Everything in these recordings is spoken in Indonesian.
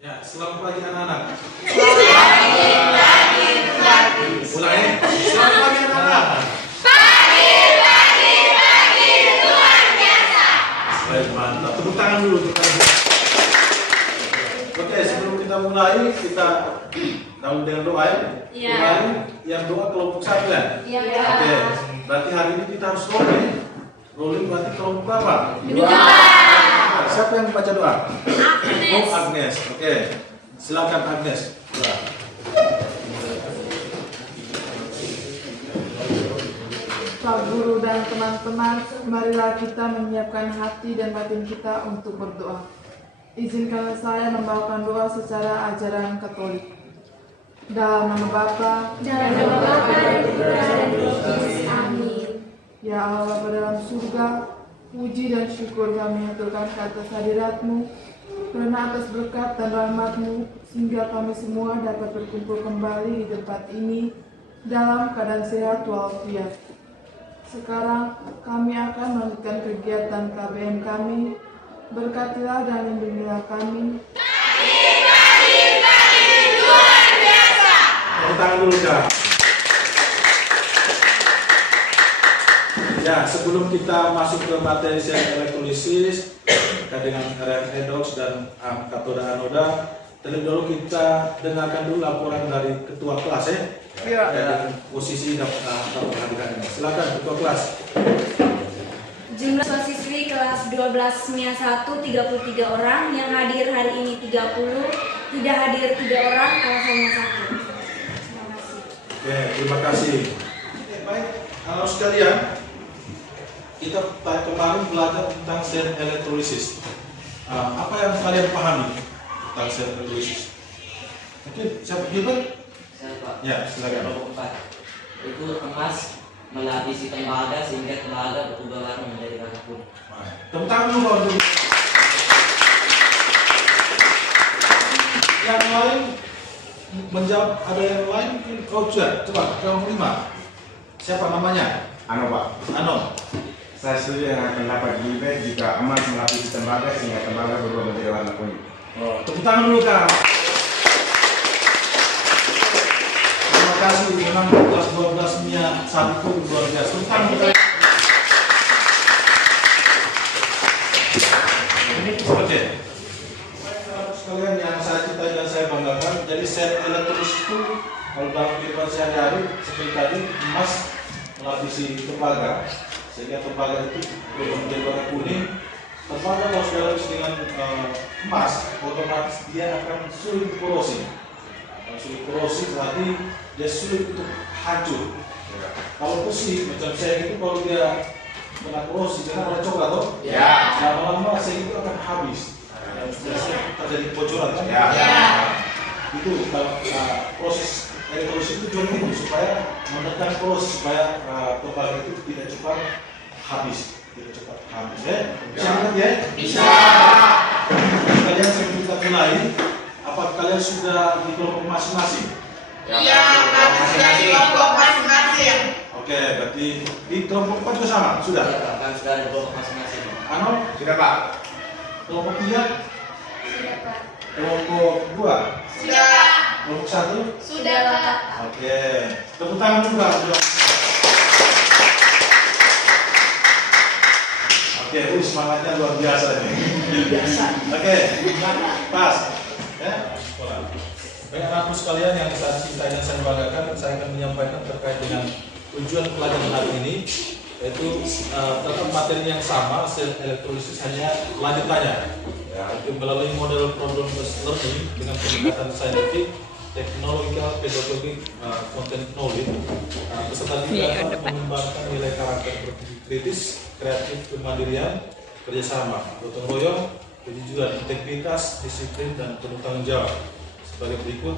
Ya, selamat pagi anak-anak. Pagi. Ulangi. Selamat pagi anak-anak. Pagi, luar biasa. Baik, mantap. Tepuk tangan dulu untuk kalian. Oke, sebelum kita mulai, kita dahulu dengan doa ya. Iya. Kemarin yang doa kelompok 1 ya? Iya. Oke, berarti hari ini kita harus rolling. Rolling berarti kelompok berapa? Dua. Siapa yang baca doa? Agnes. Oh, Agnes. Oke, silakan Agnes. Doa. Pak Guru dan teman-teman, marilah kita menyiapkan hati dan batin kita untuk berdoa. Izinkanlah saya membawakan doa secara ajaran Katolik. Dalam nama Bapa, Dalam nama Bapa dan Putra dan Roh Kudus. Amin. ya Allah Bapa dalam surga, puji dan syukur kami haturkan atas hadirat-Mu, karena atas berkat dan rahmat-Mu, sehingga kami semua dapat berkumpul kembali di tempat ini dalam keadaan sehat walafiat. Sekarang kami akan melanjutkan kegiatan KBM kami. Berkatilah dan lindungilah kami. Luar biasa. Tepuk tangan dulu, Kak. Ya, sebelum kita masuk ke materi sel elektrolisis dengan redox dan katoda anoda, terlebih dahulu kita dengarkan dulu laporan dari ketua kelas ya. Iya. Dengan posisi kehadirannya. Silakan ketua kelas. Jumlah siswi kelas 12 MIA 1 33 orang, yang hadir hari ini 30, tidak hadir 3 orang, alasannya sakit. Terima kasih. Oke, terima kasih. Oke, baik, sekalian, kita kemarin belajar tentang sel elektrolisis. Apa yang kalian pahami tentang sel elektrolisis? Mungkin siapa Gilbert? Saya Pak. Ya, silakan. Kelompok 4. Itu emas melapisi tembaga sehingga tembaga berubah warna menjadi warna kuning. Tepuk tangan dulu kawan. Yang lain menjawab, ada yang lain? Oh, sudah. Coba kelompok 5. Siapa namanya? Ano Pak, Ano. saya setuju dengan pendapat Gilbert jika emas melapisi tembaga sehingga tembaga berubah menjadi warna kuning. Tepuk tangan dulu Kak. Terima kasih, memang kelas 12 MIA 1 luar biasa. Tepuk tangan dulu. Oke. Sekalian yang saya cintai dan saya banggakan, jadi sel elektrolisis itu kalau dalam kehidupan sehari-hari seperti tadi, emas melapisi tembaga sehingga tembaga itu berubah menjadi warna kuning. Tembaga kalau sudah lapis dengan emas, otomatis dia akan sulit korosi. Kalau sulit korosi berarti dia sulit untuk hancur. Kalau besi macam saya itu, kalau dia kena korosi, karena warna coklat toh, lama-lama saya itu akan habis. Biasanya terjadi kebocoran kan? Itu kalau proses elektrolisis itu tujuannya itu supaya menekan korosi, supaya tembaga itu tidak cepat habis. Ya? Bisa lihat ya? Bisa. Kalian sebelum kita mulai, apa kalian sudah di kelompok masing-masing? Iya, kami sudah di kelompok masing-masing. Oke, berarti di kelompok 4 juga sama? Sudah? Ya, Pak, kan sudah ada kelompok masing-masing. Ano? Sudah Pak. Kelompok 3? Sudah Pak. Kelompok 2? Sudah. Kelompok 1? Sudah Pak. Oke, tepuk tangan juga. Oke, semangatnya luar biasa nih. Oke, pas. Ya. Baik anakku sekalian yang saya cintai dan saya banggakan, saya akan menyampaikan terkait dengan tujuan pelajaran hari ini, yaitu tetap materi yang sama, sel elektrolisis, hanya lanjutannya. Ya, itu melalui model problem based learning dengan pendekatan saintifik, teknologikal, pedagogik, content knowledge. Peserta juga akan mengembangkan nilai karakter berpikir kritis, kreatif, kemandirian, kerjasama, gotong royong, kejujuran, integritas, disiplin, dan penuh tanggung jawab. Sebagai berikut,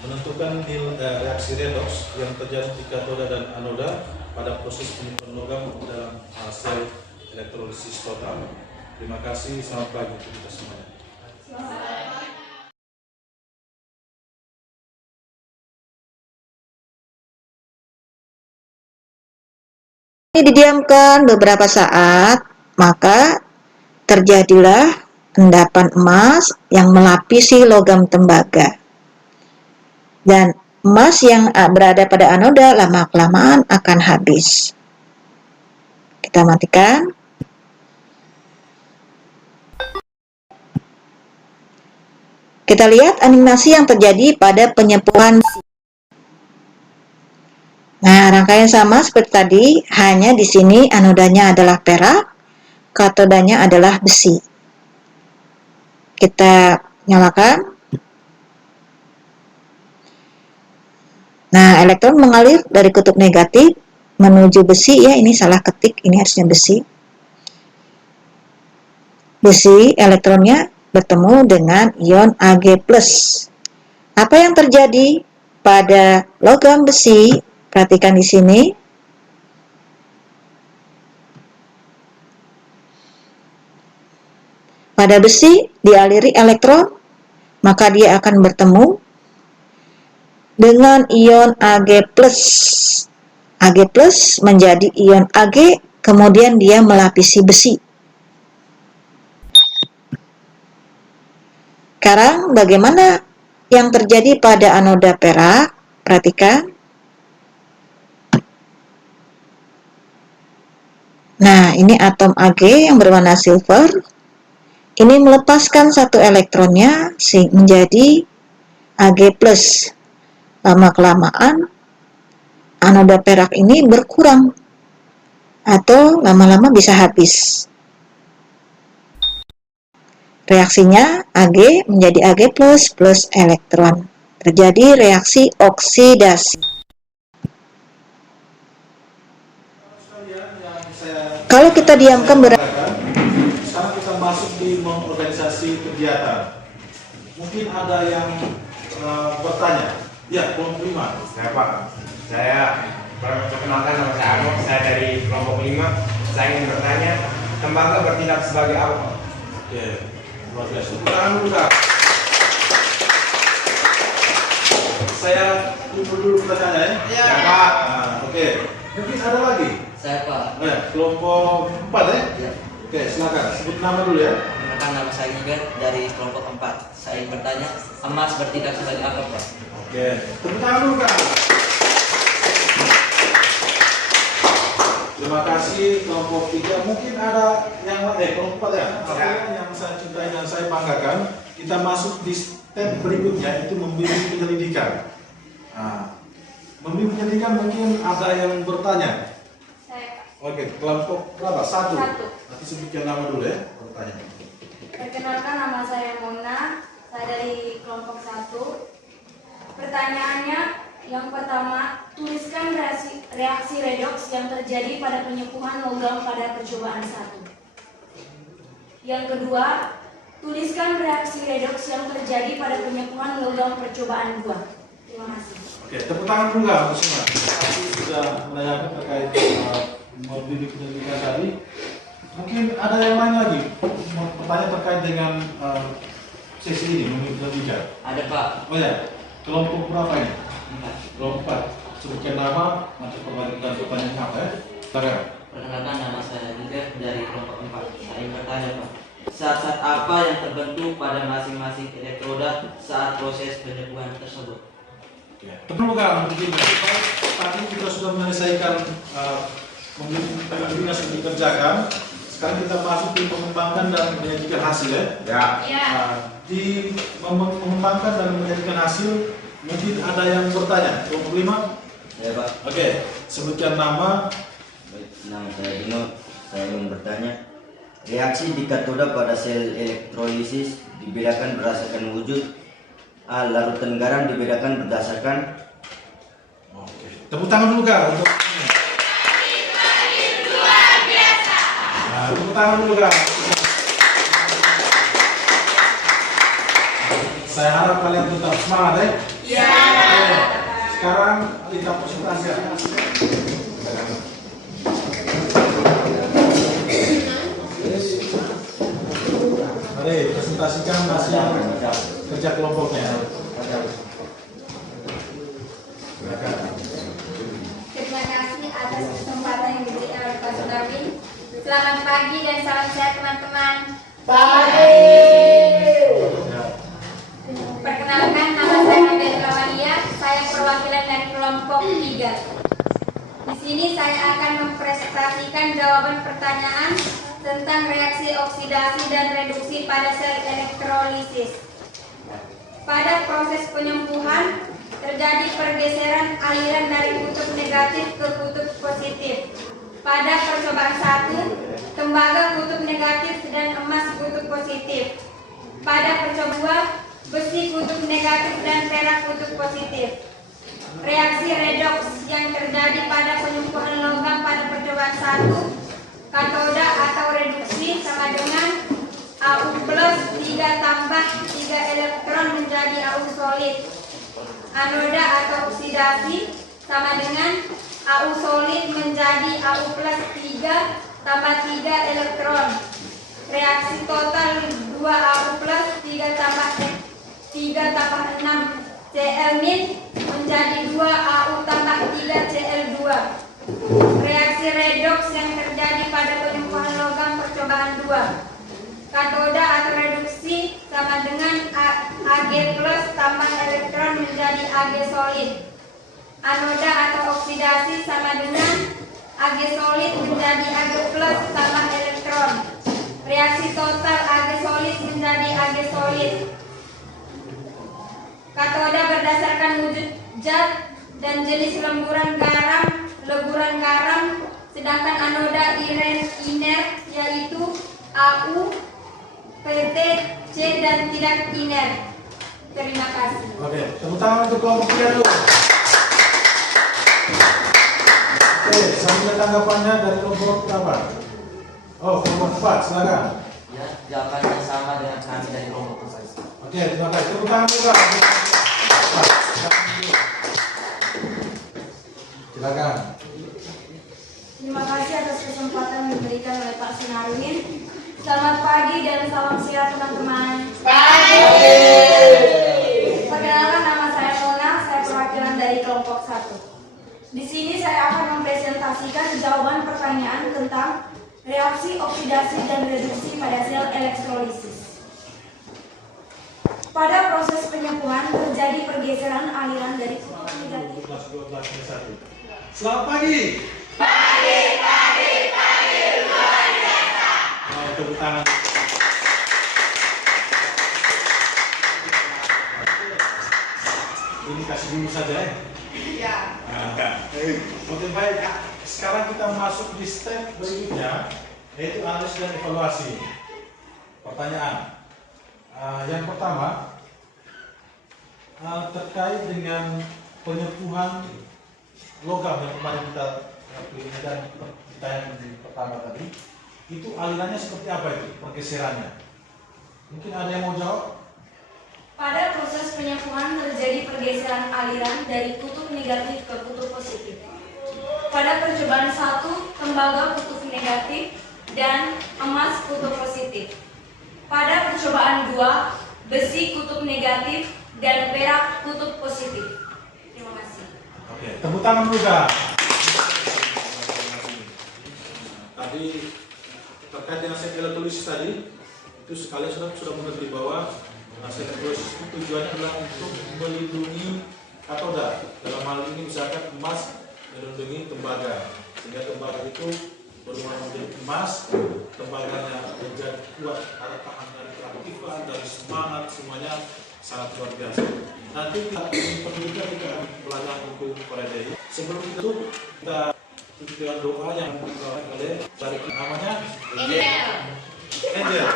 menentukan reaksi redox yang terjadi di katoda dan anoda pada proses penyimpan logam dalam sel elektrolisis total. Terima kasih, selamat pagi untuk kita semuanya. Ini didiamkan beberapa saat, maka terjadilah endapan emas yang melapisi logam tembaga. Dan emas yang berada pada anoda lama-kelamaan akan habis. Kita matikan. Kita lihat animasi yang terjadi pada penyepuhan. Nah, rangkaian sama seperti tadi, hanya di sini anodanya adalah perak, katodanya adalah besi. Kita nyalakan. Nah, elektron mengalir dari kutub negatif menuju besi, ya ini salah ketik, ini harusnya besi. Besi, elektronnya bertemu dengan ion Ag+. Apa yang terjadi pada logam besi? Perhatikan di sini. Pada besi dialiri elektron, maka dia akan bertemu dengan ion Ag+. Ag+ menjadi ion Ag, kemudian dia melapisi besi. Sekarang bagaimana yang terjadi pada anoda perak? Perhatikan. Nah, ini atom Ag yang berwarna silver. Ini melepaskan satu elektronnya menjadi Ag+. Lama-kelamaan anoda perak ini berkurang atau lama-lama bisa habis. Reaksinya Ag menjadi Ag+ plus elektron. Terjadi reaksi oksidasi. Kalau kita diamkan sekarang kita masuk di organisasi kegiatan. Mungkin ada yang bertanya. Ya, kelompok 5. Saya Pak, saya perkenalkan nama saya Arno, saya dari kelompok 5. Saya ingin bertanya, tembaga bertindak sebagai apa, Pak? Oke, luar biasa. Tangan dulu, Kak. Saya tunggu dulu pertanyaannya ya. Ya, Pak. Oke. Mungkin ada lagi? Saya Pak. Kelompok 4 ya? Ya. Oke, silakan. Sebut nama dulu ya. Perkenalkan nama saya Inger dari kelompok 4. Saya ingin bertanya, emas bertindak sebagai apa, Pak? Oke, tepuk tangan dulu, Kak. Terima kasih kelompok 3. Mungkin ada yang kelompok 4 ya. Apa yang saya cintai dan saya banggakan, kita masuk di step berikutnya, itu membimbing penyelidikan. Nah, membimbing penyelidikan mungkin ada yang bertanya. Saya Oke, kelompok berapa? 1. Satu. Nanti sebutkan nama dulu ya, bertanya. Perkenalkan, nama saya Mona, saya dari kelompok 1. Pertanyaannya yang pertama, tuliskan reaksi redoks yang terjadi pada penyepuhan logam pada percobaan 1. Yang kedua, tuliskan reaksi redoks yang terjadi pada penyepuhan logam percobaan 2. Terima kasih. Oke, tepuk tangan dulu Kak untuk semua. Pasti sudah menanyakan terkait membimbing penyelidikan tadi. Mungkin ada yang lain lagi pertanyaan terkait dengan sesi ini membimbing penyelidikan. Ada, Pak. Oh ya, kelompok berapa ini? 4. Kelompok 4. Sebutkan nama, nanti pertanyaan apa ya? Silakan. Perkenalkan, nama saya Inger dari kelompok 4. Saya ingin bertanya, Pak. Zat-zat apa yang terbentuk pada masing-masing elektroda saat proses penyepuhan tersebut? Oke, perlu Kak untuk ini. Tadi kita sudah menyelesaikan membimbing yang sudah dikerjakan. Sekarang kita masuk di mengembangkan dan menyajikan hasil ya. Ya. Di mengembangkan dan menyajikan hasil, mungkin ada yang bertanya. Kelompok 5? Ya Pak. Oke, sebutkan nama. Baik, nama saya Dino. Saya ingin bertanya, reaksi di katoda pada sel elektrolisis dibedakan berdasarkan wujud. Larutan garam dibedakan berdasarkan. Oke, tepuk tangan dulu Kak untuk. Nah, tepuk tangan dulu Kak. Saya harap kalian tetap semangat ya. Iya. Sekarang kita presentasi hasilnya. Mari presentasikan hasil kerja kelompoknya. Terima kasih atas kesempatan yang diberikan oleh Pak Sudawin. Selamat pagi dan salam sehat teman-teman. Perkenalkan, nama saya Abel Rawania, saya perwakilan dari kelompok 3. Di sini saya akan mempresentasikan jawaban pertanyaan tentang reaksi oksidasi dan reduksi pada sel elektrolisis. Pada proses penyembuhan, terjadi pergeseran aliran dari kutub negatif ke kutub positif. Pada percobaan 1, tembaga kutub negatif dan emas kutub positif. Pada percobaan 2, besi kutub negatif dan perak kutub positif. Reaksi redoks yang terjadi pada penyembuhan logam pada percobaan 1, katoda atau reduksi sama dengan Au plus 3 tambah 3 elektron menjadi Au solid. Anoda atau oksidasi sama dengan Au solid menjadi Au plus 3 tambah 3 elektron. Reaksi total 2 Au plus 3 tambah 6 Cl min menjadi 2 Au tambah 3 Cl2. Reaksi redoks yang terjadi pada penyembuhan logam percobaan 2. Katoda atau reduksi sama dengan Ag plus tambah elektron menjadi Ag solid. Anoda atau oksidasi sama dengan Ag solid menjadi Ag plus tambah elektron. Reaksi total Ag solid menjadi Ag solid. Katoda berdasarkan wujud zat dan jenis leburan garam, sedangkan anoda inert yaitu Au, PT, C dan tidak inert. Terima kasih. Oke, tepuk tangan untuk kelompok 3 dulu. Oke, selanjutnya tanggapannya dari kelompok berapa? Oh, kelompok 4, silakan. Ya, jawabannya sama dengan kami dari kelompok 4. Oke, terima kasih. Tepuk tangan juga. Silakan. Terima kasih atas kesempatan yang diberikan oleh Pak Sinarudin. Selamat pagi dan salam siang teman-teman. Perkenalkan, nama saya Mona, saya perwakilan dari kelompok 1. Di sini saya akan mempresentasikan jawaban pertanyaan tentang reaksi oksidasi dan reduksi pada sel elektrolisis. Pada proses penyembuhan terjadi pergeseran aliran dari kutub negatif. Selamat pagi. Tepuk tangan. Ini kasih dulu saja ya. Iya. Oke, baik. Sekarang kita masuk di step berikutnya, yaitu analisis dan evaluasi. Pertanyaan. Yang pertama terkait dengan penyembuhan logam yang kemarin kita pilih dan pertanyaan di pertama tadi. Itu alirannya seperti apa itu, pergeserannya? Mungkin ada yang mau jawab? Pada proses penyembuhan terjadi pergeseran aliran dari kutub negatif ke kutub positif. Pada percobaan 1, tembaga kutub negatif dan emas kutub positif. Pada percobaan 2, besi kutub negatif dan perak kutub positif. Terima kasih. Oke, tepuk tangan juga. Tadi terkait dengan sel elektrolisis tadi, itu sekalian sudah mengerti bahwa sel elektrolisis itu tujuannya adalah untuk melindungi katoda. Dalam hal ini misalkan emas melindungi tembaga, sehingga tembaga itu berubah menjadi emas, tembaganya menjadi kuat, ada tahan dari keaktifan, dari semangat, semuanya sangat luar biasa. Nanti kita akan belajar hukum Paredes. Sebelum itu kita dengan doa yang dibawakan oleh dari namanya Angel.